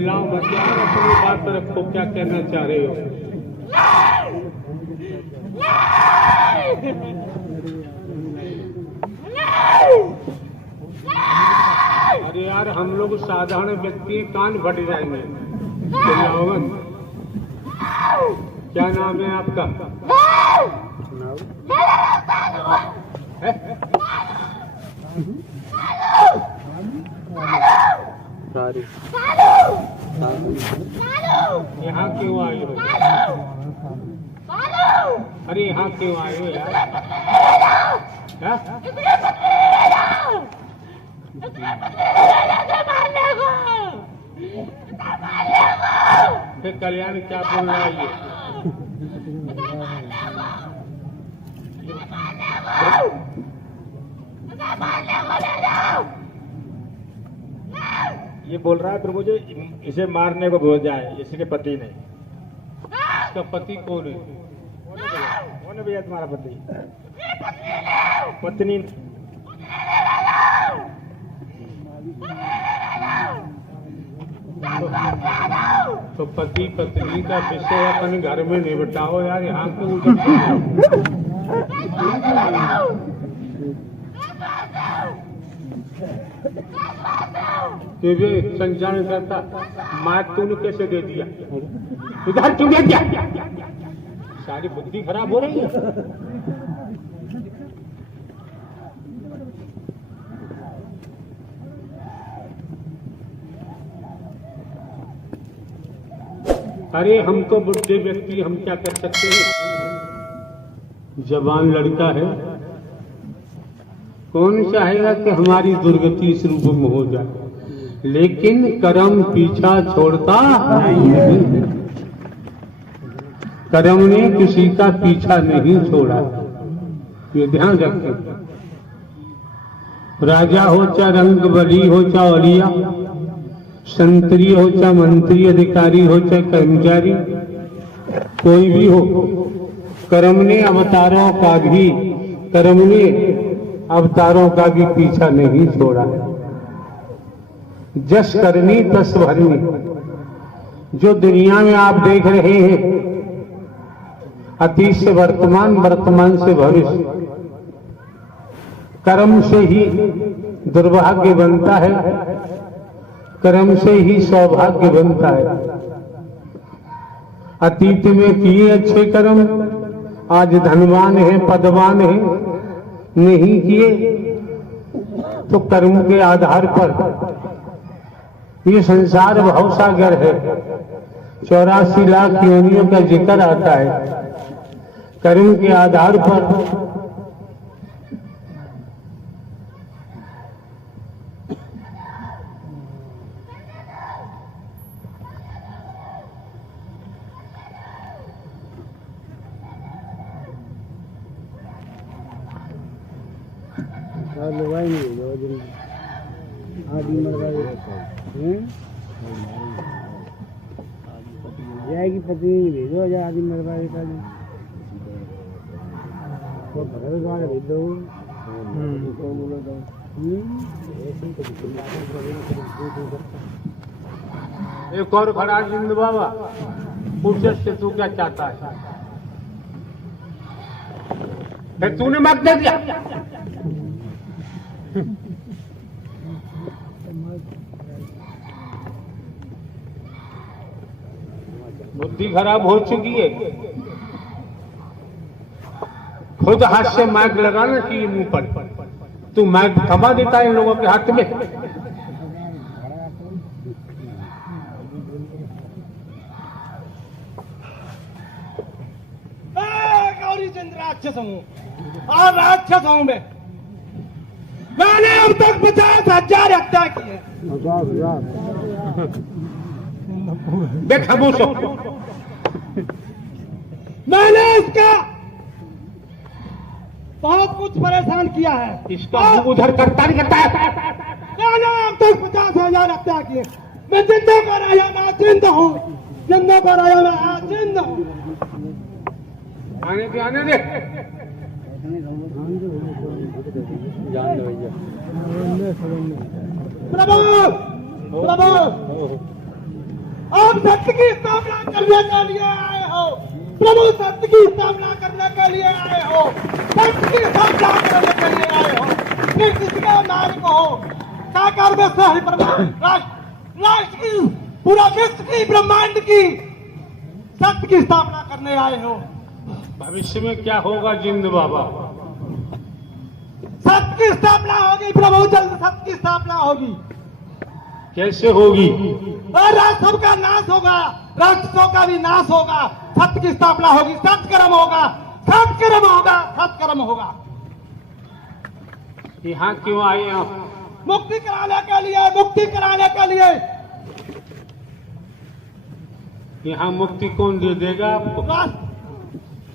चिल्लाओ मत यार, अपनी बात पर रखो, क्या कहना चाह रहे हो? अरे यार हम लोग साधारण व्यक्ति, कान फट जाएंगे। चिल्लाओ मत। क्या नाम है आपका? यहाँ क्यों आए हो? अरे यहाँ क्यों आए हो यार? फिर कल्याण क्या बोल रहा है ये बोल रहा है प्रभु जी इसे मारने को बोल जाए, इसके पति ने। इसका पति कौन है? कौन है भैया तुम्हारा पति? पत्नी। तो पति पत्नी का विषय अपन घर में निपटाओ यार, यहाँ क्यों? तुझे संचालन करता मार तूने कैसे दे दिया? उधर क्यों दे दिया? सारी बुद्धि खराब हो रही है। अरे हम तो बुढ़े व्यक्ति, हम क्या कर सकते हैं? जवान लड़का है, कौन चाहेगा कि हमारी दुर्गति इस रूप में हो जाए? लेकिन कर्म पीछा छोड़ता नहीं। कर्म ने किसी का पीछा नहीं छोड़ा, ये ध्यान रखें। राजा हो चाहे रंग बली हो चाहे औलिया, संतरी हो चाहे मंत्री, अधिकारी हो चाहे कर्मचारी, कोई भी हो, कर्म ने अवतारों का भी पीछा नहीं छोड़ा। जस करनी तस भरनी। जो दुनिया में आप देख रहे हैं, अतीत से वर्तमान, वर्तमान से भविष्य, कर्म से ही दुर्भाग्य बनता है, कर्म से ही सौभाग्य बनता है। अतीत में किए अच्छे कर्म, आज धनवान है, पदवान है, नहीं किए तो कर्म के आधार पर ये संसार भवसागर है। 84 लाख योनियों का जिक्र आता है। कर्म के आधार पर जाएगी पत्नी भेजो या आदि मरवा देता जी तो भगत वाले भेज दो। एक और खड़ा जिंद बाबा, पूछे से तू क्या चाहता है? फिर तूने मत दे दिया। बुद्धि खराब हो चुकी है। खुद हाथ से माइक लगाना चाहिए मुंह पर। तू माइक थमा देता है इन लोगों के हाथ में। गौरीचंद राक्षस हूँ और राक्षस हूँ मैंने अब तक 50,000 हत्या की है। 50,000 खामोश हो। मैंने इसका बहुत कुछ परेशान किया है। इसका उधर करता नहीं करता है। मैंने अब तक 50,000 हत्या की है। मैं जिंदा का राजा, मैं जिंदा हूँ। जिंदा का राजा, मैं जिंदा हूँ। आने दे, आने दे। प्रभु प्रभु आप सत्य की स्थापना करने के लिए आए हो प्रभु, सत्य की स्थापना करने के लिए आए हो, सत्य की स्थापना करने के लिए आए हो। फिर किसका मार्ग हो साकार में सही राष्ट्र की, पूरा विश्व की, ब्रह्मांड की सत्य की स्थापना करने आए हो। भविष्य में क्या होगा जिंद बाबा? सत्य की स्थापना होगी प्रभु, जल्द सत्य की स्थापना होगी। कैसे होगी? और राष्ट्रों का नाश होगा, राष्ट्रों का भी नाश होगा, सत्य की स्थापना होगी, सत्कर्म होगा, सत्कर्म होगा, सत्कर्म होगा। यहाँ क्यों आए आप? मुक्ति कराने के लिए, मुक्ति कराने के लिए। यहाँ मुक्ति कौन दे देगा आपको?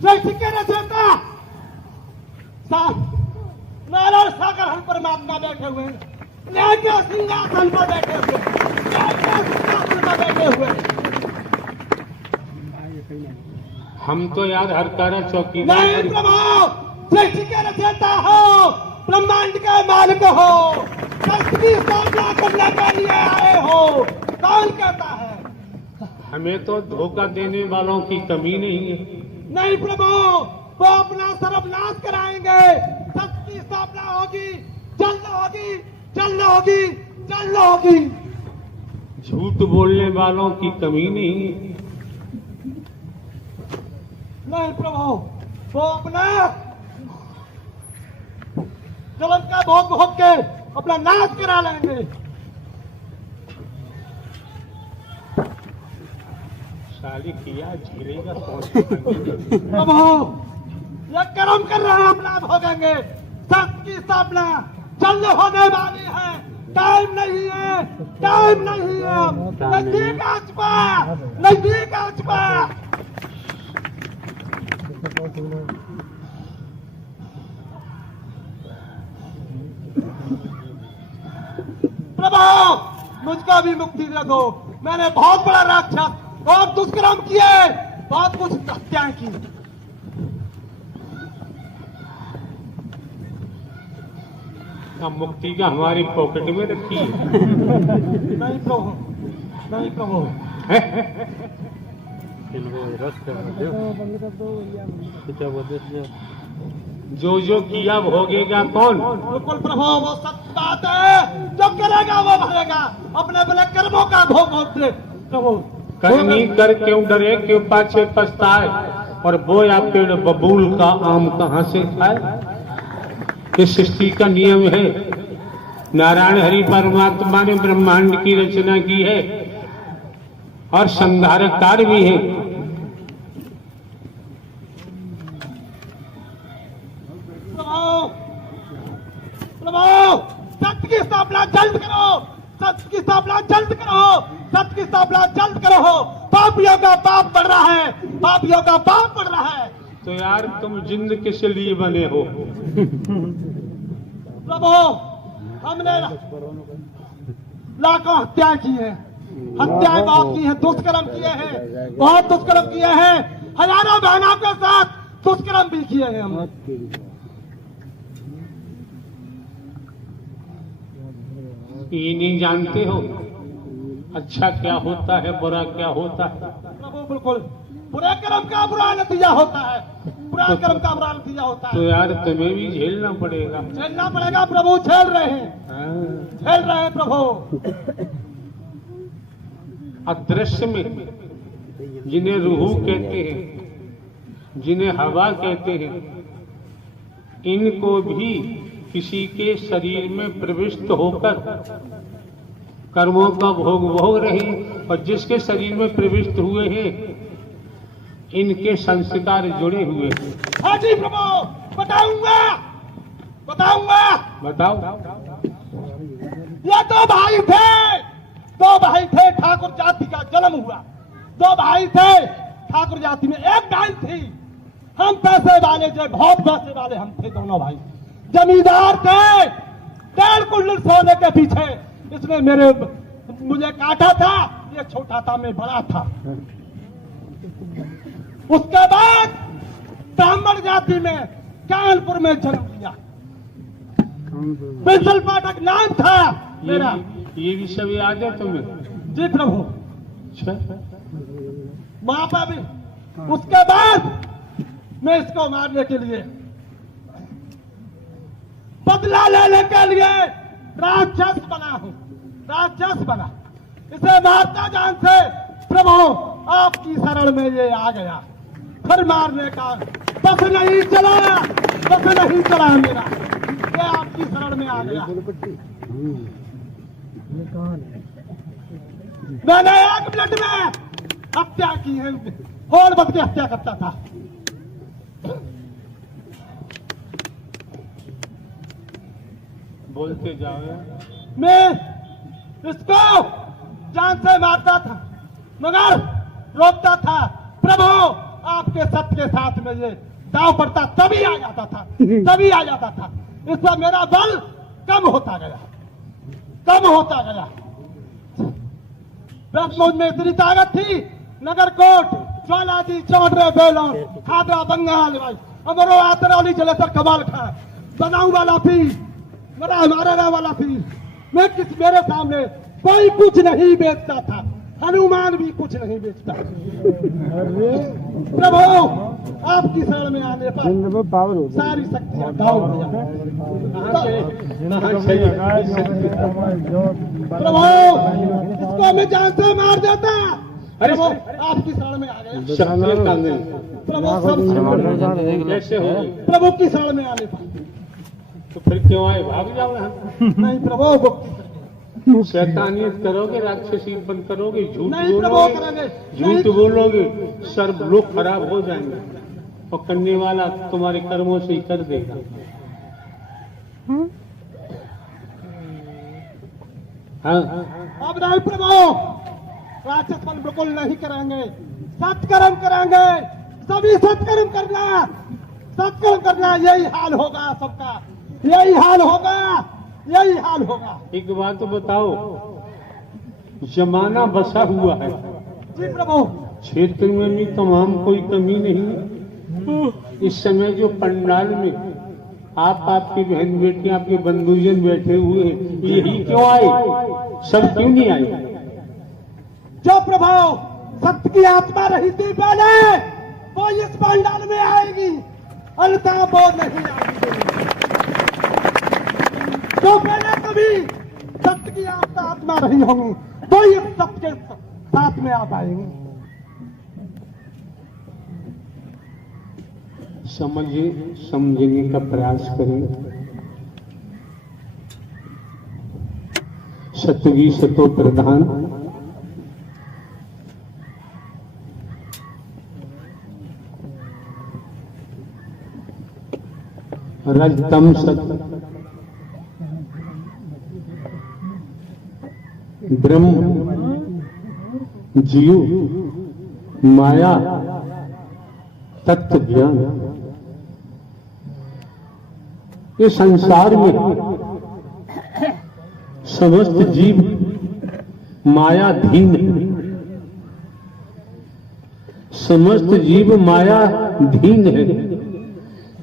सृष्टि के रचयिता नारायण सागर हम परमात्मा बैठे हुए हैं, न्याय के सिंहासन पर बैठे हुए, न्याय के सिंहासन पर बैठे हुए। हम तो यार हर कार्य चौकी नहीं प्रभु, सृष्टि के रचयिता हो, ब्रह्मांड के मालिक हो, सत्य की स्थापना करने के लिए आए हो। कौन कहता है? हमें तो धोखा देने वालों की कमी नहीं है। नहीं प्रभु, वो अपना सर्वनाश कराएंगे। सत्य की स्थापना होगी, जल्द होगी, जल्द होगी, जल्द होगी। झूठ बोलने वालों की कमी नहीं है। नहीं प्रभु, वो अपना जलन का भोग भोग के अपना नाश करा लेंगे। साली किया झेलेगा कौन? प्रभु, ये कर्म कर रहे हैं, अपना भोगेंगे। सत्य की स्थापना जल्द होने वाली है, टाइम नहीं है, टाइम नहीं है। नजदीक आ चुका, नजदीक आ चुका। प्रभु, मुझको भी मुक्ति दे दो। मैंने बहुत बड़ा राक्षस, बहुत दुष्कर्म किए, बहुत कुछ हत्याएं की। अब मुक्ति का हमारी पॉकेट में रखी है। नहीं प्रभु, नहीं प्रभु। जो जो किया भोगेगा कौन? बिल्कुल प्रभु, वो सत्य बात है। जो करेगा वो भरेगा, अपने अपने कर्मों का भोग भोगते। प्रभु, करनी कर क्यों डरे, क्यों पाछे पछताए, और बोया पेड़ बबूल का आम कहाँ से खाए? इस सृष्टि का नियम है। नारायण हरि परमात्मा ने ब्रह्मांड की रचना की है और संहारक कार्य भी है। प्रभु, सत्य की स्थापना जल्द करो, सत्य की स्थापना जल्द करो, सत्य की स्थापना जल्द करो। पापियों का पाप बढ़ रहा है, पापियों का पाप बढ़ रहा है। तो यार तुम जिंद किस लिए बने हो? प्रभु, हमने लाखों हत्याएं की है, हत्याएं बहुत की हैं, दुष्कर्म किए हैं, बहुत दुष्कर्म किए हैं। हजारों बहनों के साथ दुष्कर्म भी किए हैं हम। ये नहीं जानते हो अच्छा क्या होता है, बुरा क्या होता है? प्रभु बिल्कुल, बुरे कर्म का बुरा नतीजा होता है, बुरा कर्म का बुरा नतीजा होता तो है। यार तुम्हें भी झेलना पड़ेगा। झेलना पड़ेगा प्रभु, झेल रहे हैं, हाँ। झेल रहे हैं प्रभु। अदृश्य में जिन्हें रूह कहते हैं, जिन्हें हवा कहते हैं, इनको भी किसी के शरीर में प्रविष्ट होकर कर्मों का भोग भोग रहे, और जिसके शरीर में प्रविष्ट हुए हैं इनके संस्कार जुड़े हुए हैं। हाँ जी प्रभु, बताऊंगा, बताऊंगा। बताओ। ये दो भाई थे, दो भाई थे, ठाकुर जाति का जन्म हुआ। दो भाई थे ठाकुर जाति में, एक बहन थी। हम पैसे वाले थे, बहुत पैसे वाले हम थे दोनों भाई। जमींदार थे, 1.5 कुंटल सोने के पीछे इसने मुझे काटा था। ये छोटा था, मैं बड़ा था। उसके बाद ब्राह्मण जाति में कानपुर में जन्म लिया। बिसल पाठक नाम था मेरा। ये भी सब याद है तुम्हें? जी प्रभु, अच्छा, वहां पर भी। उसके बाद मैं इसको मारने के लिए, बदला लेने के लिए राक्षस बना हूं, राक्षस बना। इसे मारता जान से प्रभु आपकी शरण में ये आ गया। फिर मारने का बस नहीं चला, बस नहीं चला मेरा, ये आपकी शरण में आ गया। मैंने 1 मिनट में हत्या की है, और बद के हत्या करता था। बोलते जाओ। मैं इसको जान से मारता था, मगर रोकता था। प्रभु आपके सत्य के साथ में ये दाव पड़ता, तभी आ जाता था, तभी आ जाता था। इस पर मेरा बल कम होता गया, कम होता गया। मुझ में इतनी ताकत थी, नगरकोट, ज्वालाजी, चौधरी, बेलोर, खादरा, बंगाल, भाई अमरो आतरौली, जलेसर, कमाल खा, बनाऊ वाला पीर, मेरा मारने वाला पीर। मैं मेरे सामने कोई कुछ नहीं बेचता था, हनुमान भी कुछ नहीं बेचता। प्रभु आपकी शरण में आने पर पावर हो सारी शक्तियां गाँव हो जाए। प्रभु इसको मैं जान से मार देता। अरे वो आपकी शरण में आ गया। प्रभु सब कैसे हो? प्रभु की शरण में आने पर तो फिर क्यों आए? भाग जाओ यहाँ। नहीं प्रभु, शैतानियत करोगे, राक्षसी बन करोगे, झूठ नहीं प्रभु बोलोगे, करेंगे, झूठ बोलोगे, सर्व लोग खराब हो जाएंगे और करने वाला तुम्हारे कर्मों से ही कर देगा। हाँ, अब नहीं प्रभु, राक्षसपन बिल्कुल नहीं करेंगे, सत्कर्म करेंगे, सभी सत्कर्म करना, सत्कर्म करना। यही हाल होगा सबका, यही हाल होगा, यही हाल होगा। एक बात तो बताओ, जमाना बसा हुआ है, जी प्रभु। क्षेत्र में भी तमाम कोई कमी नहीं। इस समय जो पंडाल में आपकी बहन बेटी, आपके बंधुजन बैठे हुए हैं, यही क्यों आए? सब क्यों नहीं आए? जो प्रभाव सत्य की आत्मा रही थी पहले, वो इस पंडाल में आएगी, अन्यथा वो नहीं आएगी। जो पहले कभी सत्य की आत्मा रही होंगी, तो इस सत्य के साथ में आ पाएंगे। समझने का प्रयास करें। सतवी सतो प्रधान, रजतम सत, ब्रह्म, जीव, माया, तत्व ज्ञान। ये संसार में समस्त जीव मायाधीन है, समस्त जीव मायाधीन है।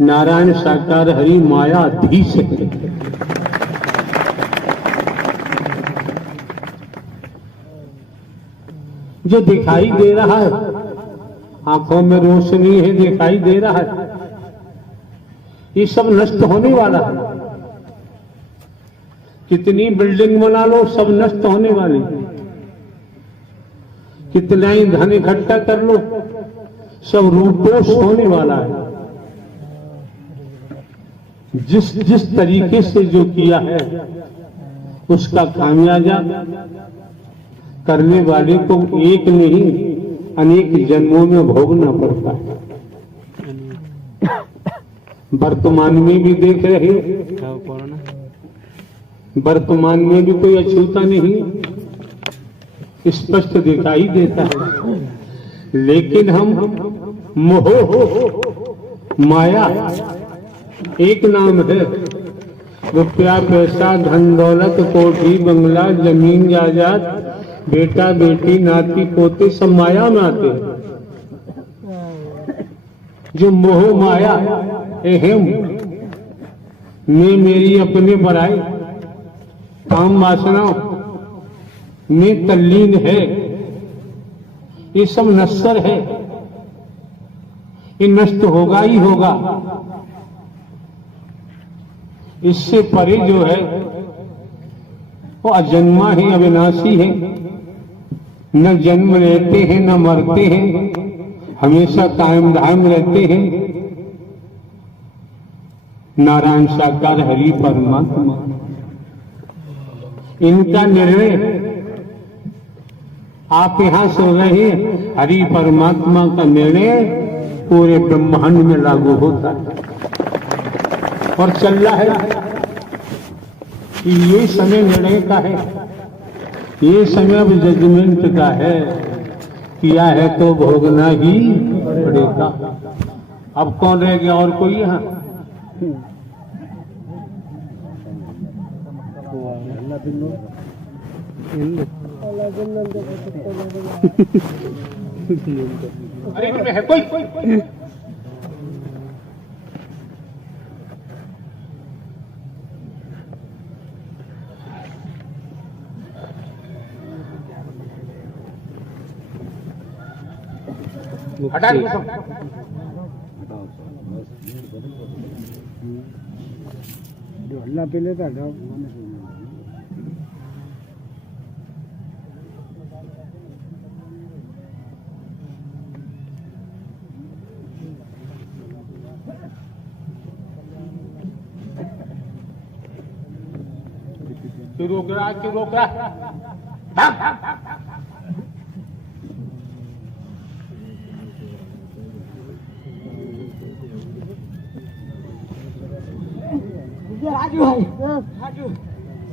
नारायण साकार हरि मायाधीश है। जो दिखाई दे रहा है, आंखों में रोशनी है, दिखाई दे रहा है, ये सब नष्ट होने वाला है। कितनी बिल्डिंग बना लो, सब नष्ट होने वाली। कितना ही धन इकट्ठा कर लो, सब रूपोश होने वाला है। जिस तरीके से जो किया है, उसका खामियाजा करने वाले को एक नहीं अनेक जन्मों में भोगना पड़ता है। वर्तमान में भी देख रहे, वर्तमान में भी कोई अछूता नहीं, स्पष्ट दिखाई देता है। लेकिन हम मोह, माया एक नाम है। रुपया, पैसा, धन दौलत, कोठी, बंगला, जमीन, जायदाद, बेटा बेटी, नाती पोते सब माया में आते हैं। जो मोह माया अहम में मेरी अपने बड़ाई काम वासना में तल्लीन है, ये सब नश्वर है, ये नष्ट होगा ही होगा। इससे परे जो है वो अजन्मा ही अविनाशी है, न जन्म लेते हैं न मरते हैं, हमेशा कायम धाम रहते हैं। नारायण साकार हरि परमात्मा, इनका निर्णय आप यहां सुन रहे हैं। हरि परमात्मा का निर्णय पूरे ब्रह्मांड में लागू होता है और चल रहा है कि ये समय निर्णय का है, ये समय अब जजमेंट का है। किया है तो भोगना ही पड़ेगा। अब कौन रह गया और कोई यहाँ? अरे इनमें है कोई? हटा दो सब। हल्ला पे लेता हटाओ। क्यों रोक रहा? क्यों रोक रहा? राजू है, राजू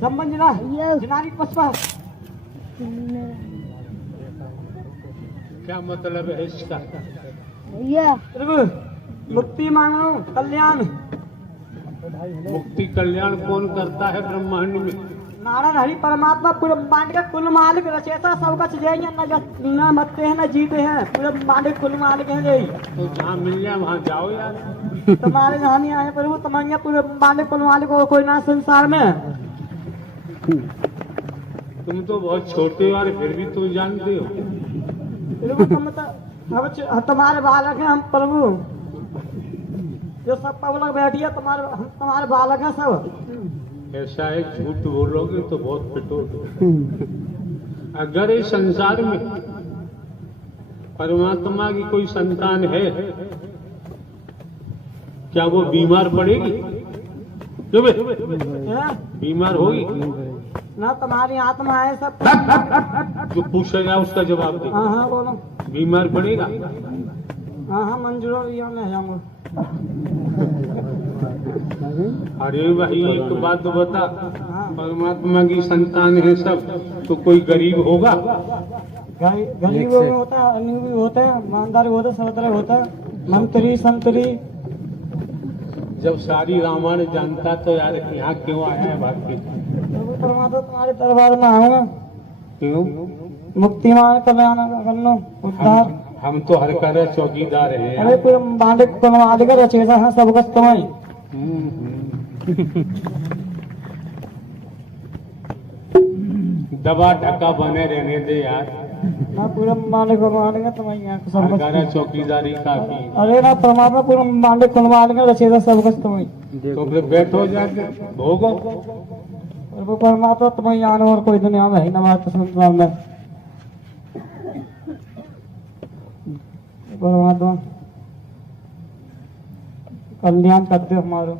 संबंजना जिनारी पस्पा। क्या मतलब है इसका? मुक्ति मांगो, कल्याण। मुक्ति कल्याण कौन करता है ब्रह्मांड में? नारायण हरि परमात्मा पूरे ब्रह्मांड का कुल मालिक रचयिता सबका सजाएंगे। न मरते हैं न जीते हैं, पूरे ब्रह्मांड के कुल मालिक हैं। यही तो जहाँ मिल जाए वहाँ जाओ यार। तुम्हारे यहाँ नहीं आए प्रभु, तुम्हारे पूरे ब्रह्मांड के कुल मालिक हो कोई ना संसार में। तुम तो बहुत छोटे और फिर भी तुम जानते हो। प्रभु तुम तो हम तुम्हारे बालक हैं। हम प्रभु जो सब पब्लिक बैठी है हम तुम्हारे बालक हैं सब। ऐसा है, झूठ बोलोगे तो बहुत पिटोगे। अगर इस संसार में परमात्मा की कोई संतान है, क्या वो बीमार पड़ेगी? क्यों बे? बीमार होगी ना? तुम्हारी आत्मा है सब। जो पूछेगा उसका जवाब दे। हाँ हाँ बोलो। बीमार पड़ेगा? हाँ हाँ मंजूर हो गया, मैं जाऊंगा। अरे भाई एक बात तो बता, परमात्मा की संतान है सब, तो कोई गरीब होगा? गरीब भी होता है, अमीर भी होता है, ईमानदार भी होता है, सहोदर होता है, मंत्री संतरी। जब सारी रामायण जानता तो यार यहाँ क्यों आया है भाग के? परमात्मा तुम्हारे दरबार में आऊंगा। क्यों? मुक्ति मांग कल्याण कर लो, उद्धार। हम तो हर कर चौकीदार हैं। अरे पूरे मालिक का रचयिता है सबका तुम्हारी। दबा ढका बने रहने दे यार। ना पूरे मालिक है तुम्हारी यहाँ सब चौकीदारी काफी। अरे ना परमात्मा पूरे मालिक का रचयिता सबका तुम्हारी। तो फिर बैठो जाके भोगो। वो परमात्मा तुम्हारी यहाँ और कोई दुनिया में है ना। बात संसार में परमात्मा कल्याण करते हमारो।